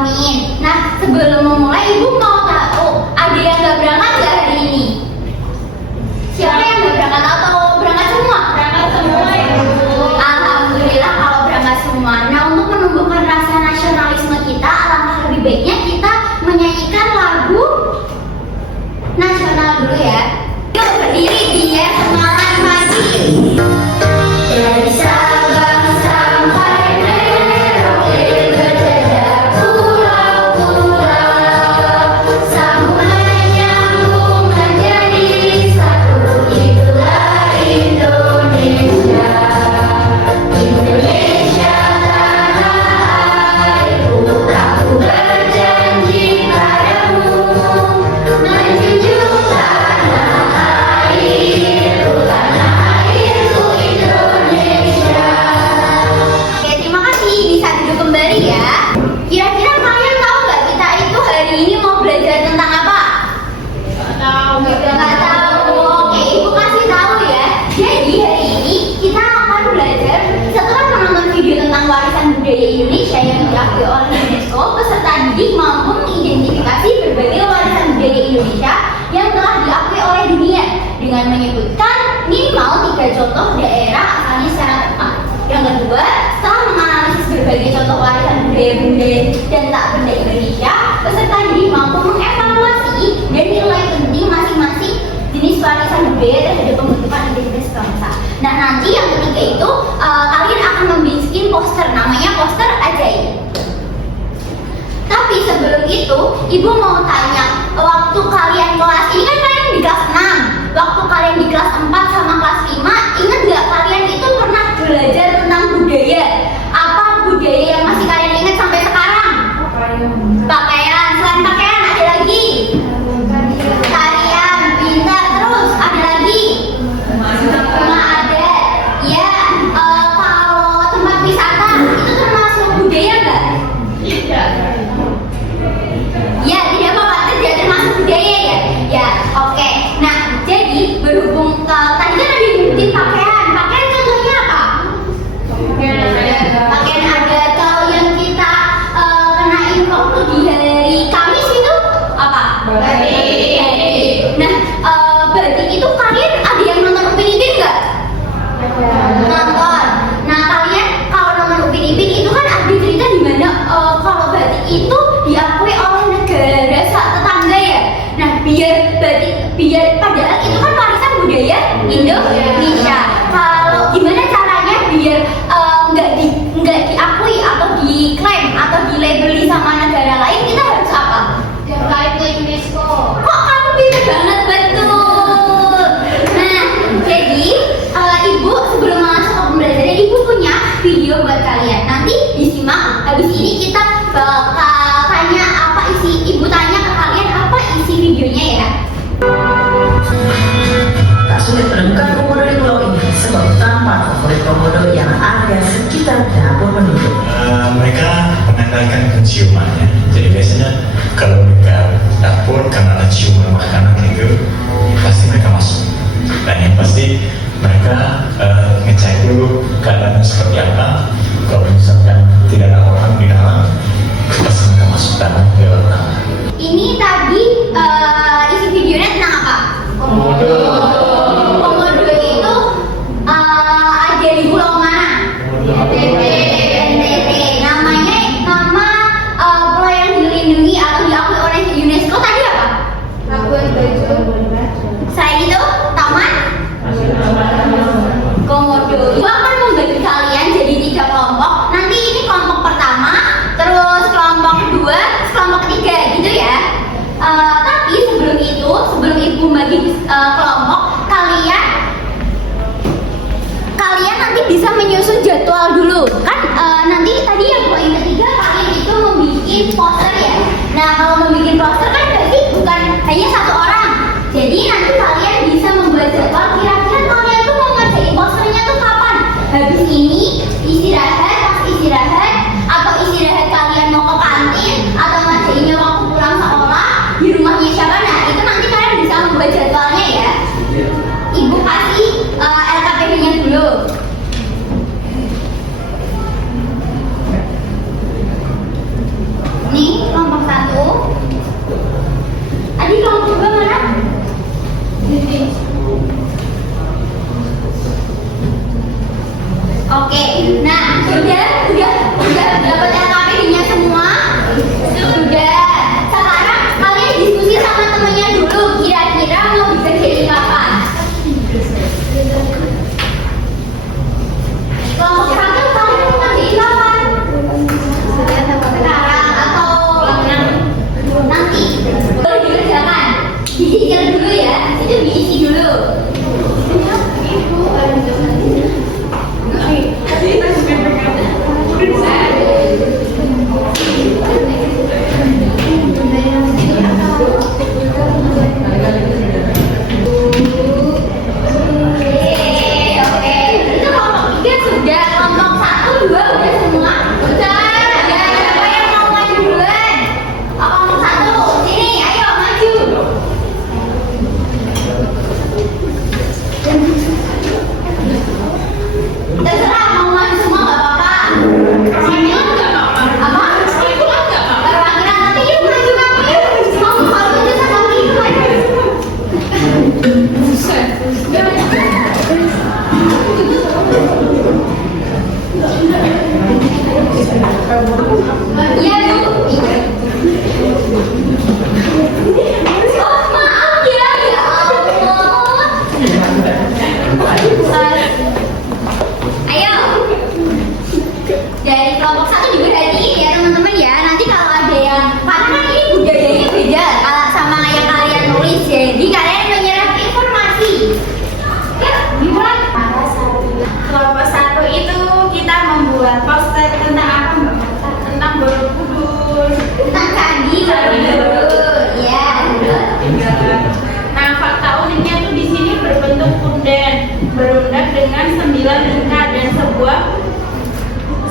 Amin. Nah, sebelum memulai, Ibu mau tahu ada yang nggak berangkat nggak hari ini? Siapa yang nggak berangkat atau berangkat semua? Berangkat semua, Ibu. Alhamdulillah kalau berangkat semua. Nah, untuk menumbuhkan rasa nasionalisme kita, alangkah lebih baiknya kita menyanyikan lagu nasional dulu ya. Yuk berdiri biar semangat maju. Dari Sabang sampai Merauke berjejak pulau-pulau, sambungan nyambung menjadi satu, itulah Indonesia. Indonesia tanah airku, aku berjanji padamu menjunjung tanah airku Indonesia. Oke, terima kasih, bisa duduk kembali ya. Kira-kira kalian tahu nggak kita itu hari ini mau belajar tentang apa? Nggak tahu. Oke, Ibu kasih tahu ya. Jadi hari ini kita akan belajar setelah menonton video tentang warisan budaya Indonesia yang diakui oleh UNESCO, peserta didik mampu mengidentifikasi berbagai warisan budaya Indonesia yang telah diakui oleh dunia dengan menyebutkan minimal 3 contoh daerah asalnya secara tepat. Yang kedua, setelah menganalisis berbagai contoh warisan budaya dan tak benda Indonesia, peserta didik mampu mengevaluasi dan nilai penting masing-masing jenis warisan budaya terhadap pembentukan identitas bangsa. Nah, nanti yang ketiga itu kalian akan membikin poster, namanya poster ajaib. Tapi sebelum itu, Ibu mau tanya, waktu kalian kelas ini kan kalian di kelas 6, waktu kalian di kelas 4 sama kelas 5, ingat nggak kalian itu pernah belajar tentang budaya? Apa budaya yang masih kalian ingat sampai sekarang? Pakaian, selain pakaian ada lagi? Tarian, pintar, terus ada lagi? Rumah adat. Ya, kalau tempat wisata itu termasuk budaya nggak? Ya, tidak apa-apa, tidak termasuk budaya ya. Ya, oke. Nah, jadi berhubung tadi kan ada nyebutin pakaian. Pakaian contohnya apa? Pakaian adat. Kalau yang kita kenain waktu di hari Kamis itu apa? Batik. Nah, batik itu kalian ada yang nonton Upin Ipin nggak? Nonton. Nah, kalian kalau nonton Upin Ipin itu kan ada cerita di mana kalau batik itu diakui oleh negara tetangga ya. Nah, biar padahal itu kan warisan budaya Indonesia. Kalau gimana caranya biar nggak diakui atau diklaim atau dilabeli sama negara lain, kita harus apa? Daftar ke UNESCO. Kok kamu bisa banget, betul. Nah, jadi Ibu sebelum masuk ke pembelajaran, Ibu punya video buat kalian. Nanti disimak. Habis ini kita bakal tanya apa isi. Ibu tanya ke kalian apa isi videonya ya. Tak sulit menemukan komodo di pulau ini sebab tampak favorit komodo yang ada sekitar dapur penduduk. Mereka mengandalkan penciumannya. Jadi biasanya kalau mereka dapur karena ada ciuman makanan itu pasti mereka masuk. Dan yang pasti mereka ngecek dulu keadaannya seperti apa. Kalau misalkan tidak ada orang di dalam, pasti mereka masuk dalam ke dalam. Ini tadi isi videonya tentang apa? Komodo. Komodo itu ada di pulau mana? NTT. Namanya nama pulau yang dilindungi atau diakui oleh UNESCO tadi apa? Labuan Bajo. Selain itu, Taman Komodo. Ibu akan membagi kalian jadi 3 kelompok. Nanti ini kelompok pertama, terus kelompok kedua, kelompok ketiga, gitu ya. Tapi sebelum Ibu bagi kelompok, kalian nanti bisa menyusun jadwal dulu. Kan nanti tadi yang poin ketiga kalian itu membuat poster ya. Nah, kalau membuat poster kan berarti bukan hanya 1 orang. Jadi nanti kalian bisa membuat jadwal. Kira-kira kalian tuh mau ngerjain posternya tuh kapan? Habis ini istirahat, pas istirahat, atau istirahat kalian mau ke kantin, atau ngerjainnya waktu pulang sekolah di rumahnya siapa? Nah, itu nanti kalian bisa membuat jadwalnya ya. Ibu kasih LKPD-nya dulu. Nih, Oke, nah udah dapat LKPD-nya semua? Sudah. Sekarang kalian diskusi sama temennya dulu, kira-kira mau dikerjain kapan? Kelompok satu kalian mau ngerjain kapan? Sekarang atau nanti? Boleh dikerjakan. Disikir dulu ya, itu diisi dulu. Berundak dengan 9 tingkat dan sebuah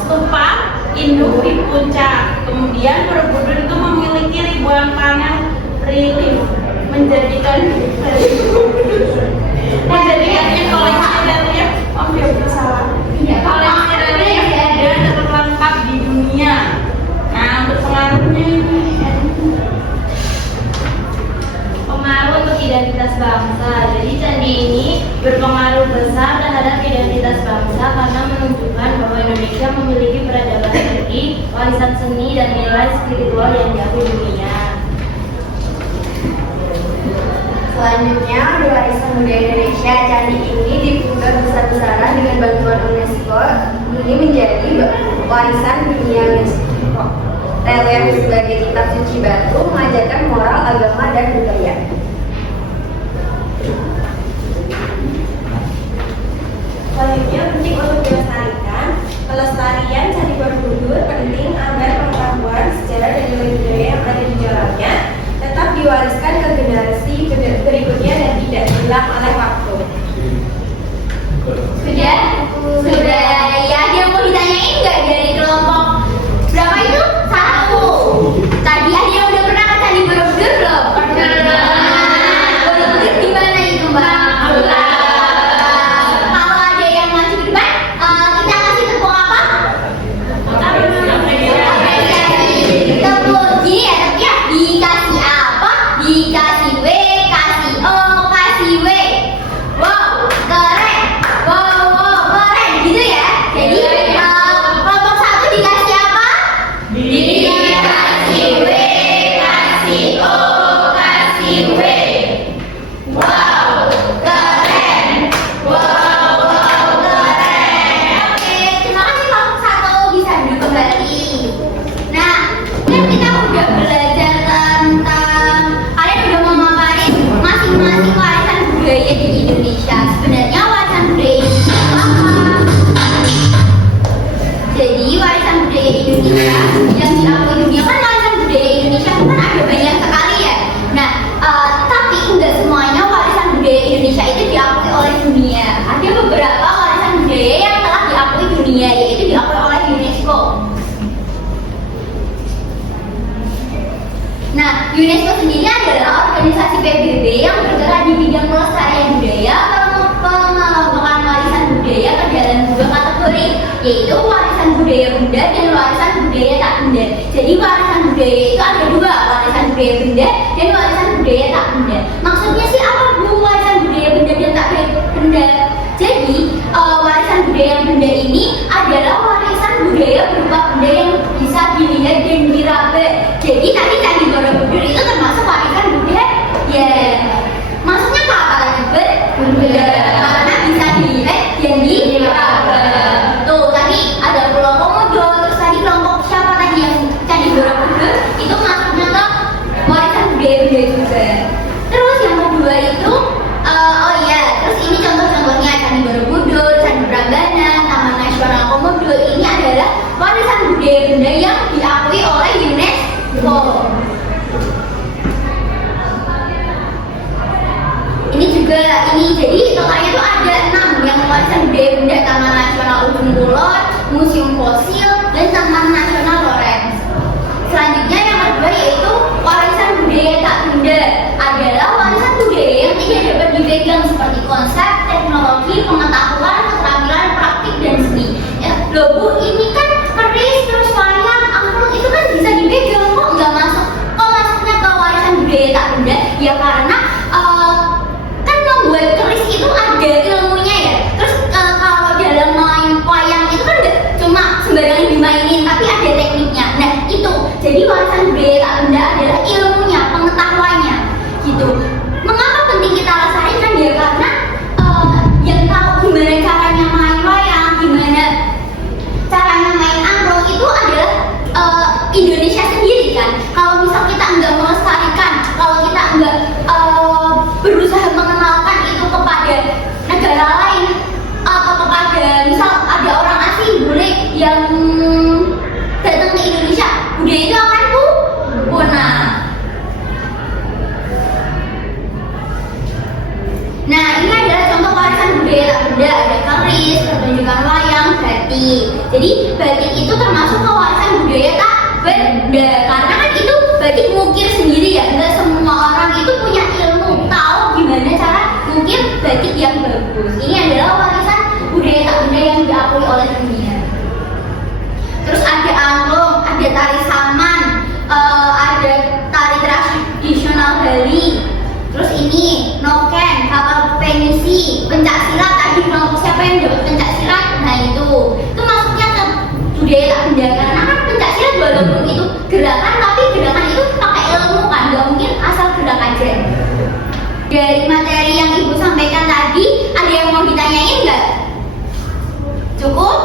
stupa induk di puncak. Kemudian Borobudur itu memiliki ribuan panel relief menjadikannya koleksi relief koleksi relief ada terlengkap di dunia. Nah, untuk pengaruhnya pengaruh untuk identitas bangsa. Jadi candi ini berpengaruh besar terhadap identitas bangsa karena menunjukkan bahwa Indonesia memiliki peradaban tinggi, warisan seni dan nilai spiritual yang diakui dunia. Selanjutnya, di warisan budaya Indonesia, candi ini dipugar besar-besaran dengan bantuan UNESCO. Ini menjadi warisan dunia UNESCO. Relief sebagai kitab suci batu mengajarkan moral, agama, dan budaya. selanjutnya penting untuk dilestarikan. Pelestarian Candi Borobudur penting agar pengetahuan sejarah dan nilai budaya yang ada di dalamnya tetap diwariskan ke generasi berikutnya dan tidak hilang oleh waktu. Sudah ya, ada yang mau ditanyain nggak dari kelompok berapa itu? 1. Tadi ada yang udah pernah ke Candi Borobudur belum? Pernah. Borobudur di mana itu, Mbak? Kalau ada yang masih di depan, kita kasih tepung apa? Tepung J ya, dikasih apa? Dikasih W, kasih O, kasih W. Wow, keren. Wow, keren gitu ya. Jadi kelompok 1 dikasih apa? Dikasih W, kasih O, kasih W. Wow, keren. Wow, keren. Oke, terima kasih kelompok 1 bisa duduk kembali. Nah, kan kita udah belajar tentang kalian udah memaparin masing-masing warisan budaya di Indonesia. Sebenarnya warisan budaya Indonesia itu apa? Jadi warisan budaya Indonesia yang diakui dunia kan warisan budaya Indonesia kan ada banyak sekali ya. Nah, tapi enggak semuanya warisan budaya Indonesia itu diakui oleh dunia. Ada beberapa warisan budaya yang telah diakui dunia, yaitu diakui oleh UNESCO. Nah, UNESCO sendiri adalah organisasi PBB yang bergerak di bidang pelestarian budaya, pengembangan warisan budaya ke dalam 2 kategori, yaitu warisan budaya benda dan warisan budaya tak benda. Jadi warisan budaya itu ada 2, warisan budaya benda dan warisan budaya tak benda. Maksudnya sih apa Bu warisan budaya benda dan tak benda? Jadi warisan budaya yang benda benda ini adalah warisan budaya berupa benda yang bisa dilihat dan diraba. Jadi tadi Candi Borobudur itu termasuk warisan budaya. Ya, maksudnya apa lagi? Budaya, karena bisa dilihat dan diraba. Tuh tadi ada Pulau Komodo, terus tadi kelompok siapa tadi yang Candi Borobudur itu masuknya ke warisan budaya juga. Terus yang kedua itu oh iya, terus ini contoh-contohnya Candi Borobudur, Candi Prambanan, Taman Nasional Komodo ini adalah warisan budaya benda yang diakui oleh UNESCO. Ini juga jadi totalnya itu ada 6 yang warisan budaya benda: Taman Nasional Ujung Kulon, Museum Fosil, dan Taman Nasional Lorentz. Selanjutnya yang kedua yaitu warisan budaya tak benda, adalah warisan budaya yang tidak dapat dipegang seperti konsep, teknologi, pengetahuan, keterampilan, praktik, dan seni. Ya, loh Bu, ini kan keris, terus wayang, angklung itu kan bisa dipegang, kok nggak masuk? Kok masuknya ke warisan budaya tak benda? Ya karena kan membuat keris itu ada ilmunya ya. Terus kalau dalam main wayang itu kan nggak cuma sembarangan dimainin, tapi ada tekniknya. Nah itu, jadi warisan budaya tak benda adalah ilmunya, pengetahuannya, gitu. Mengapa penting kita lestarikan? Ya karena yang tahu gimana caranya main wayang, gimana caranya main angklung itu adalah Indonesia sendiri kan. Kalau misal kita nggak melestarikan, kalau kita nggak berusaha mengenalkan itu kepada negara lain atau kepada misal ada orang asing boleh yang datang ke Indonesia, budaya itu akan punah. Nah ini adalah contoh warisan budaya tak benda, ada keris, pertunjukan wayang, batik. Jadi batik itu termasuk ke warisan budaya tak benda karena kan itu batik mukir sendiri ya, nggak semua orang itu punya ilmu tahu gimana cara mukir batik yang bagus. Ini adalah warisan budaya tak benda yang diakui oleh dunia. Terus ada angklung, ada tari saman, ada tari tradisional Bali. Terus ini noken, kapal penisi, pencak silat. Tadi siapa yang dapat pencak silat? Nah itu masuknya ke budaya tak benda karena kan pencak silat walaupun itu gerakan, tapi gerakan itu pakai ilmu kan, nggak mungkin asal gerak aja. Dari materi yang Ibu sampaikan tadi, ada yang mau ditanyain nggak? Cukup?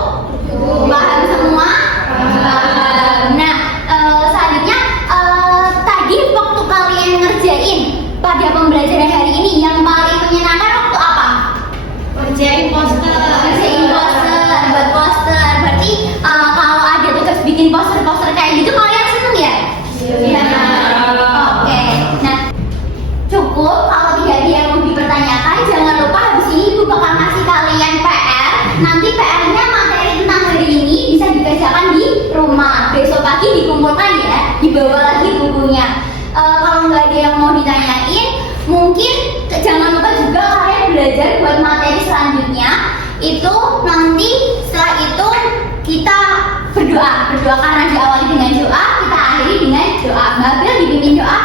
Paham semua? Nah, selanjutnya tadi waktu kalian ngerjain pada pembelajaran hari ini yang paling menyenangkan waktu apa? Ngerjain poster. Ngerjain poster, buat poster. Berarti kalau ada tugas bikin poster-poster kayak gitu kalian seneng ya? Iya. Oke. Nah, cukup. Kalau tidak ada yang mau dipertanyakan, jangan lupa habis ini Ibu bakal ngasih kalian PR. Nanti PR-nya materi tentang hari ini bisa dikerjakan di rumah. Besok pagi dikumpulkan ya, dibawa lagi bukunya. Kalau nggak ada yang mau ditanyain, mungkin jangan lupa juga kalian belajar buat materi selanjutnya. Itu nanti setelah itu kita berdoa karena diawali dengan doa, kita akhiri dengan doa. Mbak Bel dipimpin doa.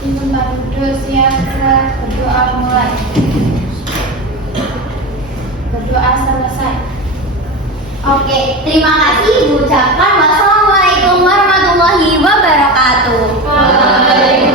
Di tempat duduk siapkan, berdoa mulai. Berdoa selesai. Oke, terima kasih Ibu ucapkan. Wassalamualaikum warahmatullahi wabarakatuh. Waalaikumsalam.